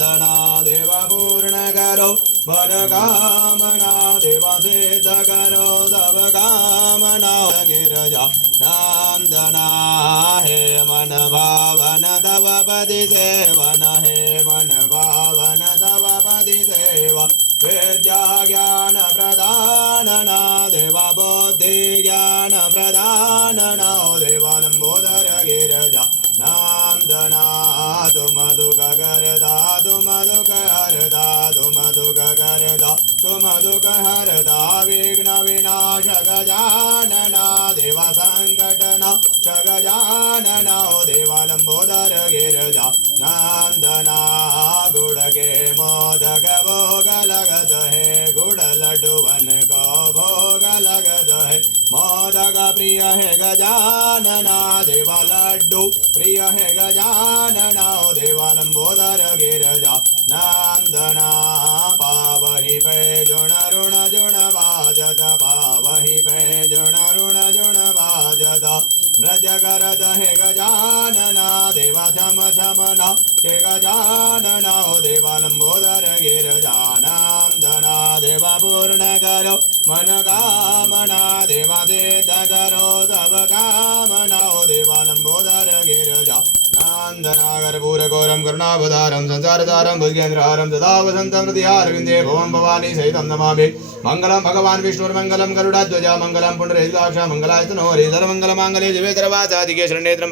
नंदना देव पूर्ण करो मन कामना देव सिद्ध करो सब कामना गिरजा नंदना हे मन भावन तव पति सेवन हे मन भावन तव पति सेवा विद्या ज्ञान प्रदानना देवा बुद्धि ज्ञान प्रदानना देवा लंबोदर गिरजा नंदना तुम दुख करदा तुम दुख हरदा तुम दुख करदा तुम दुख हरदा विघ्न विनाश गजानना देवा संकटना गजानना देवा लंबोदर गिरजा नंदना गुड़ के मोदक भोग लगत है गुड़ लड्डूवन को भोग लगत है मोदक प्रिय है गजानना देवा लड्डू प्रिय है गजानना देवा लंबोदर गिरजा नंदना पावहि पे जुण ऋण जुण बाजत पावहि पे जुण ऋण जुण बाजत ब्रज करत है गजानना देवा छम छमना हे गजानना देवा लंबोदर गिरजा नंदना देवा पूर्ण करो मन कामना देवा सिद्ध करो सब कामना देवा लंबोदर गिरजा नंदना कर्पूर गौरम करुणावतारम संसारसारम भुजगेन्द्रहारम सदा वसंतम हृदयारविंदे भवम भवानी सहितं नमामि मंगलम भगवान विष्णुर्मंगलम गरुड़ध्वज मंगलम पुंडरीकाक्ष मंगलायतनो हरि सर्वमंगलमांगल्ये शिवे सर्वासाधिके शरण्ये